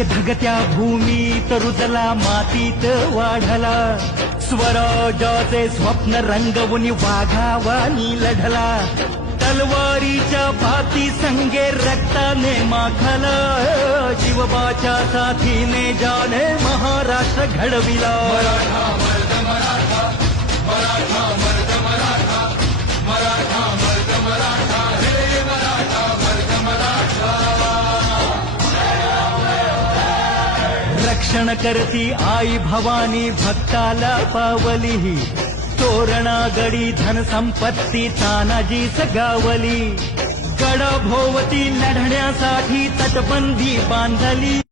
धगधगत्या भूमीत रुजला मातीत वाढला, स्वराज्याचे स्वप्न रंगवून वाघावानी लढला, तलवारीच्या भाती संगे रक्ताने माखला, जीवबाच्या साथीने ज्याने महाराष्ट्र घडविला. मराठा मर्द मराठा, मराठा मर्द मराठा, मराठा मर्द मराठा, हे मराठा मर्द मराठा. रक्षण करती आई भवानी भक्ताला पावली, तोरणा गडी धन संपत्ती तानाजी सगावली, गड भोवती लढण्यासाठी तटबंदी बांधली.